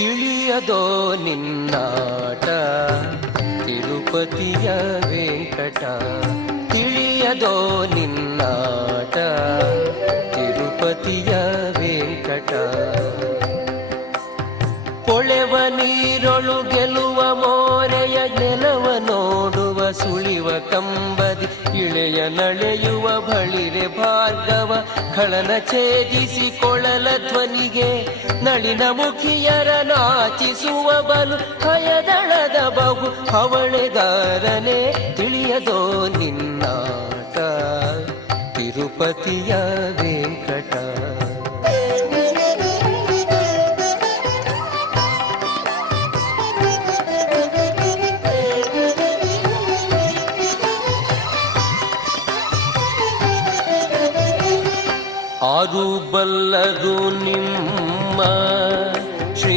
ತಿಳಿಯದೋ ನಿನ್ನಾಟ ತಿರುಪತಿಯ ವೆಂಕಟ. ತಿಳಿಯದೋ ನಿನ್ನಾಟ ತಿರುಪತಿಯ ವೆಂಕಟ. ಕೊಳೆವ ನೀರೊಳು ಗೆಲುವ ಮೋರೆಯ ನೆಲವ ನೋಡುವ ಸುಳಿವ ಕಂಬದಿ ಇಳೆಯ ನಳೆಯುವ ಬಳಿರೆ ಭಾರ್ಗವ. ಖಳನ ಛೇದಿಸಿ ಕೊಳಲ ಧ್ವನಿಗೆ ನಳಿನ ಮುಖಿಯರ ನಾಚಿಸುವ ಬಲು ಭಯದಳದ ಬಹು ಹವಳೆಗಾರನೆ. ತಿಳಿಯದೋ ನಿನ್ನಾಟ ತಿರುಪತಿಯ ವೆಂಕಟ. ಆರು ಬಲ್ಲರು ನಿಮ್ಮ